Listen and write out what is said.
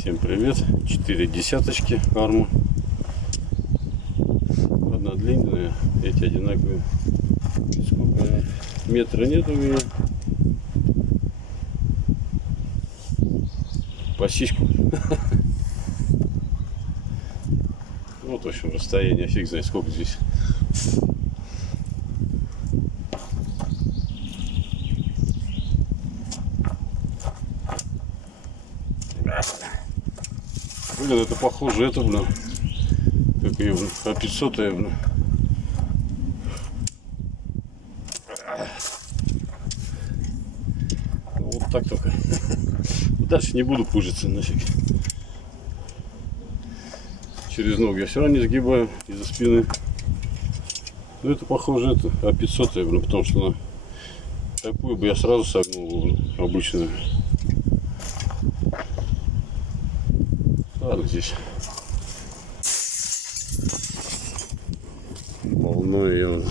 Всем привет! 4 десяточки арма. Одна длинная, эти одинаковые. Сколько? Метра нет у меня. По сиську. Вот в общем расстояние, фиг знает сколько здесь. Блин, это похоже, это, блин, как ее, блин, А500, блин. Ну, вот так только. Дальше не буду пужиться нафиг. Через ноги я все равно не сгибаю из-за спины. Но это похоже, это А500, блин, потому что она такую бы я сразу согнул, блин, обычную. Ладно, здесь волной ее